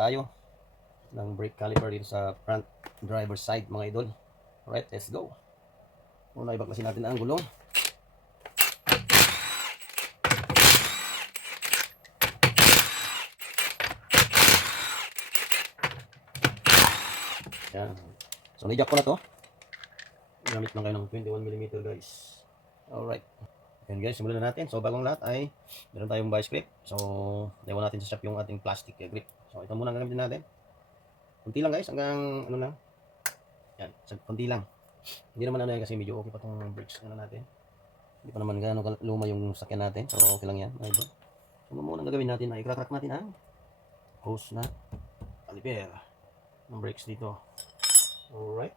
tayo ng brake caliper dito sa front driver side mga idol. Alright, let's go. Una ibaklasin natin ang gulong. Yan. So nijack ko na to. Gamit lang kayo ng 21mm guys. Alright. Yan guys, simulan na natin. So bagong lahat ay meron tayong vice grip. So iwan natin sa shop yung ating plastic grip. So ito muna ang gagamitin natin. Kunti lang guys, hanggang ano lang. Yan, kunti lang. Hindi naman ano yan kasi medyo okay pa tong brakes ano natin. Hindi pa naman gaano luma yung sakyan natin. So okay lang yan. Idol. So muna ang gagawin natin ay i-crack natin ang hose na caliper ng brakes dito. Alright.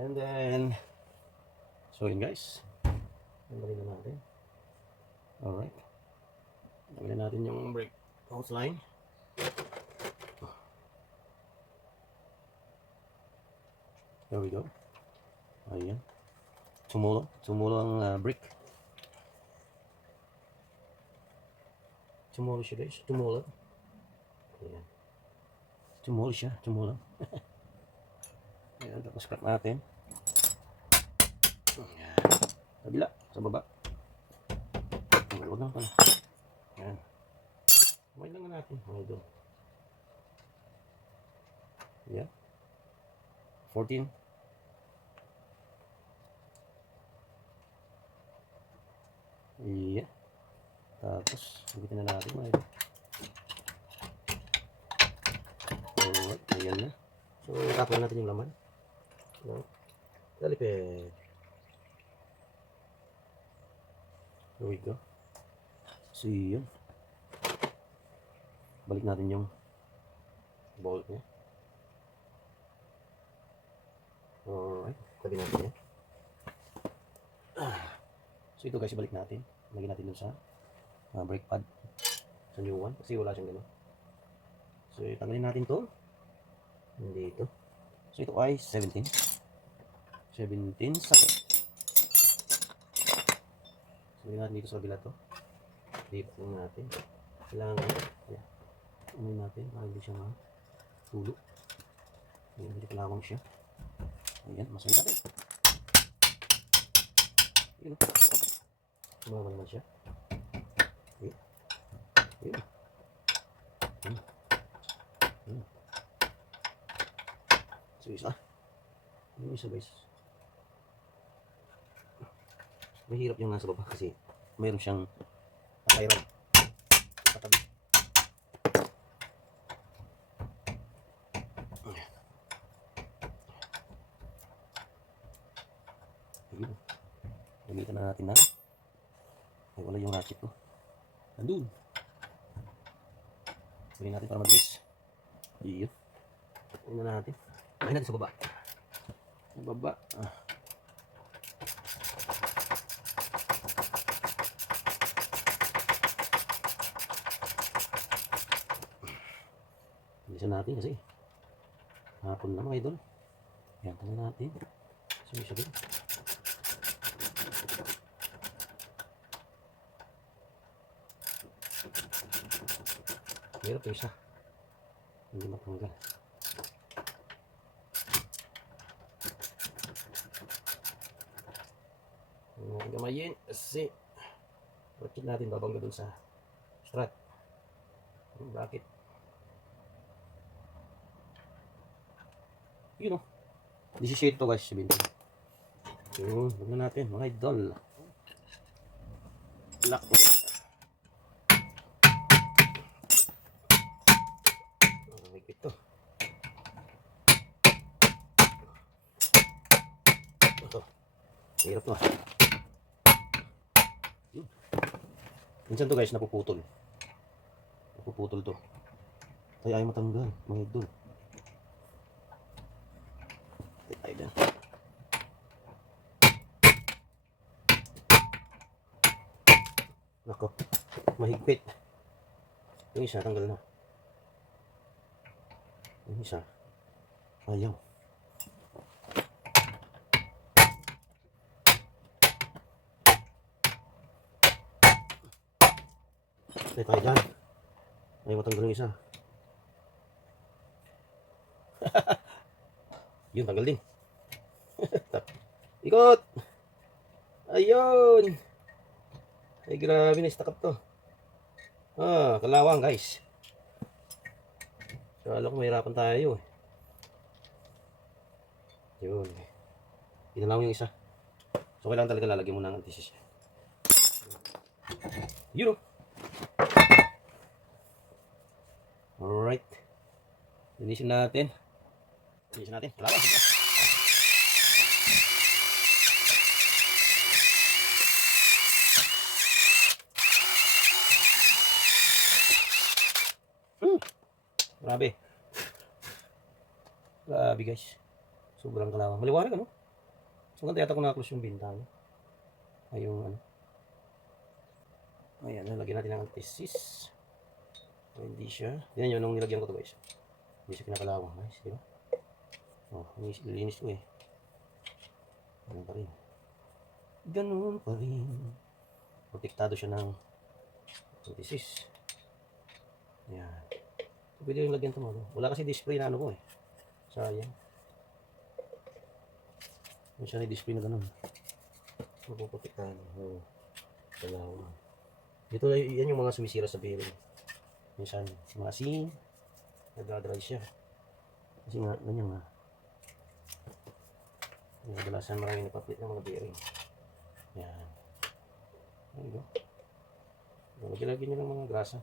And then so yun guys. Tanggalin na natin. Alright. Tanggalin natin yung brake hose line. There we go. Ayan. Tumulo ang brick. Tumulo siya guys. Tumulo. Ayan. Tumulo siya. Tumulo. Ayan. Tapos crack natin. Ayan. Kabila. Sa baba. Huwag lang pala. Ayan. Kamay lang natin. Ayan. Ayan. 14. Iya. Tapos, sabitin na natin mga ito. Alright, ayan na. So, tapon natin yung laman. No? Caliper. There we go. So, yun. Balik natin yung bolt niya. Alright, tabi natin yan. So ito guys, balik natin. Lagyan natin dun sa brake pad. Sa new one, kasi wala siyang gano'n. So tanggalin natin to. Dito. So ito ay 17 sakit. So lagyan natin dito sa kabila to. Dito lang natin. Kailangan, yeah. Umin natin, para hindi siya matulog. Ayan, hindi kalawang siya. Ayan, masaya natin. Ayan. Sumawa naman siya. Ayan. Ayan. Ayan. Ayan. So isa. Yung isa guys. Mahirap yung nasa baba kasi mayroon siyang nakairam. Katabi. Ayan. Gamitan na natin na. Ay, wala yung ratchet ko. Nandun. Gawin natin para mabilis. Iyo. Gawin na natin. Gawin natin sa baba. Sa baba. Bilisan natin kasi hapon na mga idol. Yan, tanggalin natin. Sabi-sabi. Hirap yung isa. Hindi matanggal. Gamayin kasi bracket natin babangga dun sa strut. Yung bracket. Yun o. 17 to guys. 17. Yun. Huwag na natin mga idol. Lock mo. Ito. Ito. Hirap to. Minsan to guys, napuputol. Napuputol to. Kaya ayaw matanggal, mga idol. Tayo din. Nako, mahigpit. Yung isa, tanggal na. Yung isa, ayaw. Tayo dyan. Ayaw matanggal yung isa. Yun, tanggal din. Ikot! Ayun! Ay, grabe na istakap to. Kalawang guys. Kala ko mahirapan tayo eh. Yun. Inalaw yung isa. So, kailangan talaga lalagyan mo ng antisis. Yun o. Alright. Linisin natin. Kalawang. Grabe. Grabe guys. Sobrang kalawang. Maliwanag ano? So, ganda yata kung nakaklose yung bintana. Ay yung ano. Ayan, lagyan natin ng antisis. Hindi siya. Yan yun, nung nilagyan ko to guys. Hindi siya kinakalawang. Nice, diba? Linis ko eh. Ganun pa rin. Ganun pa rin. Protektado siya ng antisis. Ayan. So, pwede yung lagyan ito mo. Wala kasi display na ano ko eh. Sayang. Hindi siya na-display na ganun. Mapuputiktan. Kalawang. Dito yan yung mga sumisira sa bearing. Minsan, mga asin, nagdadry siya. Kasi nga, ganyan nga. Kadalasan maraming napaplit ng mga bearing. Yan. There you go. Lagyan nyo ng mga grasa.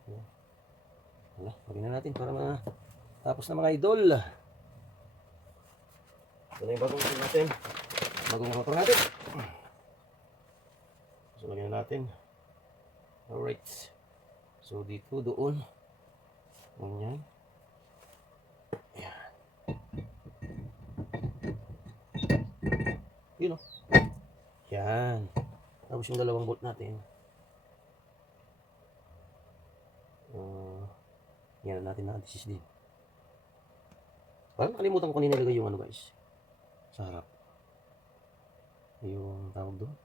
Wala, lagyan na natin para tapos na mga idol. Ito na yung bagong motor natin. Bagong motor natin. So, lagyan na natin. Alright. So, dito, doon. Ganyan. Ayan. Yun o. Yan. Tapos yung dalawang bolt natin. Yan natin na antisis din. Parang nakalimutan ko kanina nilagay yung ano guys. Sa harap. Yung tawag doon.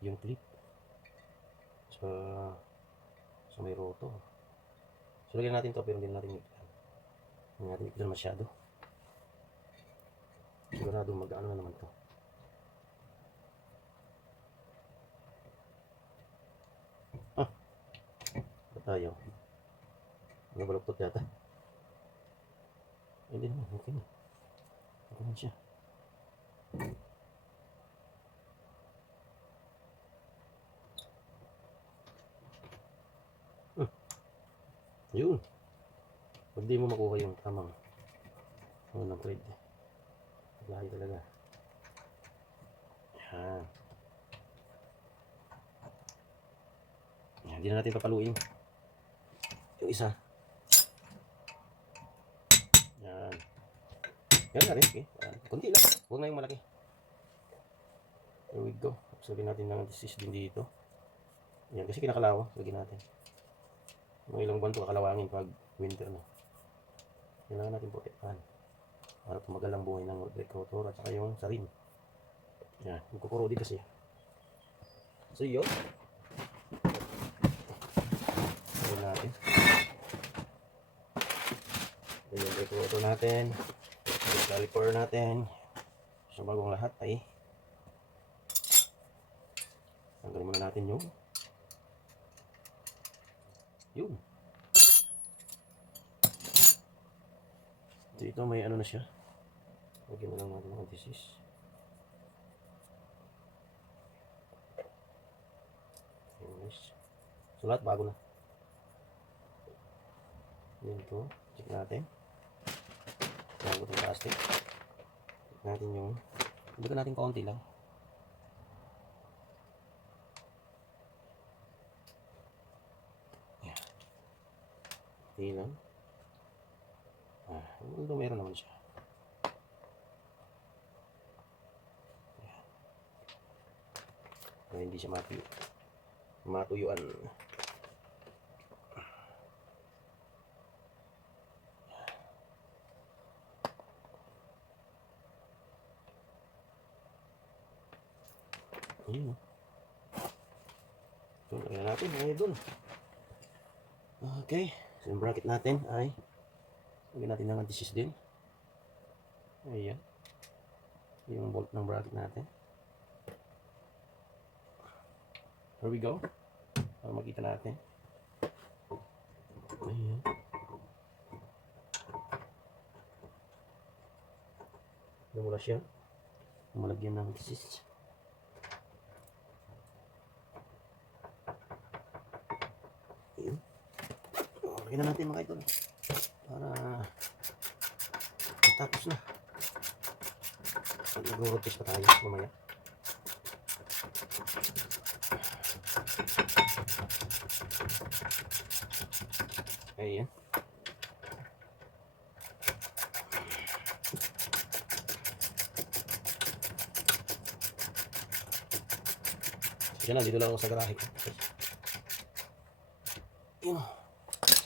Yung clip. Sa may rotor. So lagyan natin to pero hindi natin iklan. Hindi natin iklan masyado. Sigurado mag-ano na naman to. Tayo. Nabaluktot yata. Hindi naman, okay na. Okay na siya. Yun. Pag di mo makuha yung tamang ng thread. Lahi talaga. Yan. Yan, hindi na natin papaluin. Yung isa. Yan. Yan na rin. Okay. Kunti lang. Huwag na yung malaki. There we go. Lagyan natin ng antisis din dito. Yan. Kasi kinakalawang. Lagyan natin. Mga ilang buwan ito kakalawangin pag winter na. Kailangan natin protektahan. Para tumagal ang buhay ng brake rotor at saka yung sa rim. Yan. Yung kukurodi kasi. So yun. Lagyan natin. Yung brake rotor natin, yung caliper natin. So bagong lahat ay tanggalin muna natin yun. Dito may ano na siya. Lagyan na lang natin ng antisis. Nice. So lahat bago na. Yan to. Check natin. Bago itong plastic. Check natin yung dagdagan natin kaunti lang. Yan. Hindi lang. Meron naman siya. Yan. Para hindi siya matuyuan. Ayun. So, lagyan natin. Ayun doon. Okay. So, yung bracket natin ay lagyan natin ng antisis din. Ayan. Yung bolt ng bracket natin. Here we go. Para makita natin. Ayan. Lumula siya. Malagyan ng assist. Ayan. Lagyan na natin mga idol. Para tapos na. Mag-rotate pa tayo mamaya. Ayan. Yan na, dito lang ako sa garahe. Yun.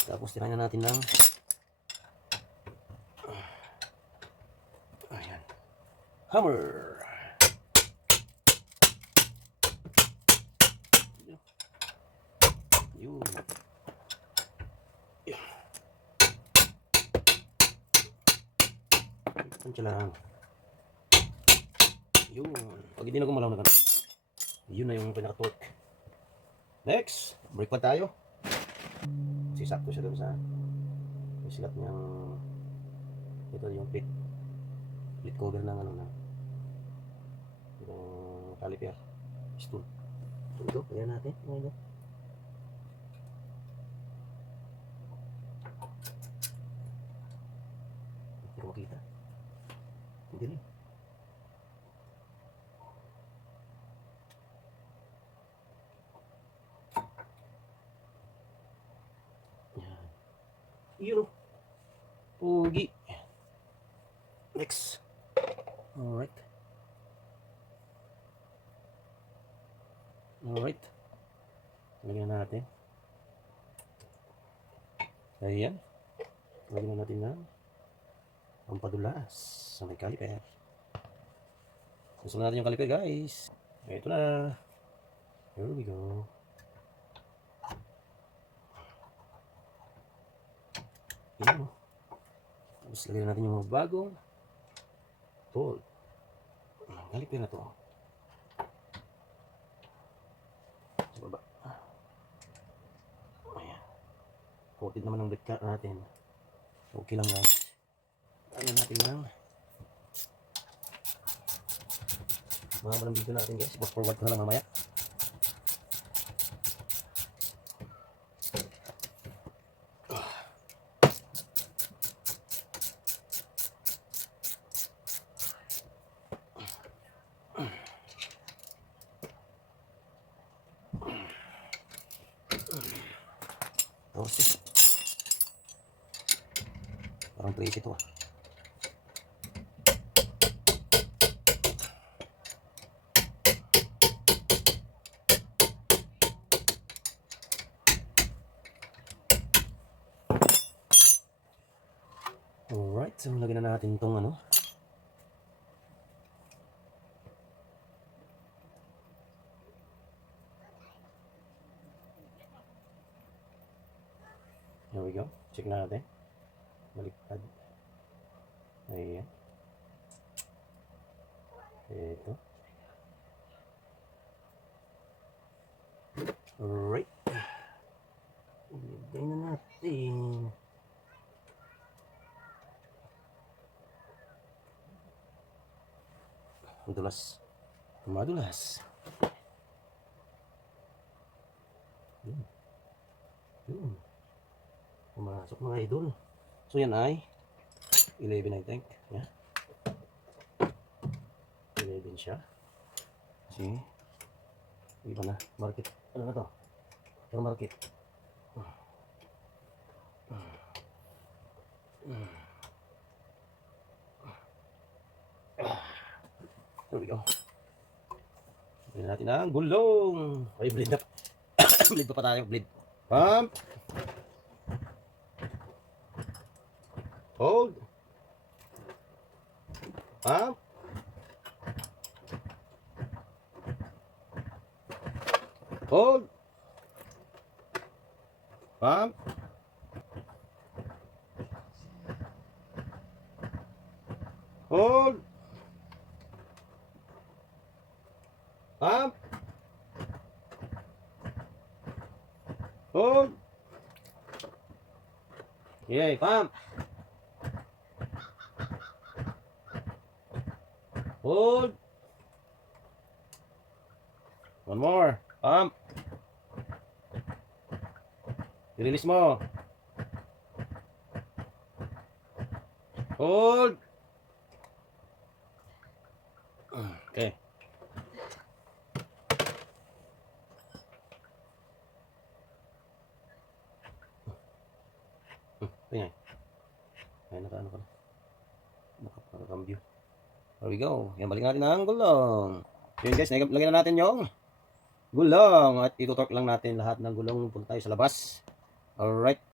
Tapos tirayan na natin ng ayan. Hammer. Yun. Tansya lang. Yun. Pag hindi na gumalaw na ganun. Yun na yung pinaka-torque. Next, brake pad tayo. Sisakto siya doon sa slot niyang ito yung plate cover ng ano na yung caliper piston. Ito, kaya natin. Ito. Hindi ko makita. Hindi rin. Yun. Pugi. Next. Alright. Alright. Lagyan natin. Ayan. Lagyan natin ng pampadulas sa may caliper. Susunod natin yung caliper, guys. Ito na. Here we go. Ayan. Tapos lagyan natin yung mga bagong tool. Caliper na to. Sa baba. Ayan. Coated naman ng brake cut natin. Okay lang yan. Ano natin lang. Mahaba ng video natin, guys. Fast forward ko na lang mamaya. Tapos parang trace ito ah. Alright, so lagyan na natin itong ano. Here we go. Check na natin. Baliktad. Ayan. Ito. Alright. Lagyan na natin. Madulas. Madulas. Yun. Yun. Pumasok mga idol. So yan ay 11 I think. Yeah. 11 siya. Kasi iba na. Market. Ano na to? Yung market. There we go. Bili natin ang gulong. Ay, bleed na. Bleed pa tayo. Bleed. Pump. Hold. Pump. Hold. Pump. Hold. Hold. Pump. Hold. Yay, pump. Hold. One more. Pump. I-release mo. Hold. Okay. Tingnan. Ay, naka-ano ka na. Naka-cambio. There we go. Yan, balik natin ang gulong. Yun guys, lagyan na natin yung gulong. At itutorque lang natin lahat ng gulong punta tayo sa labas. Alright.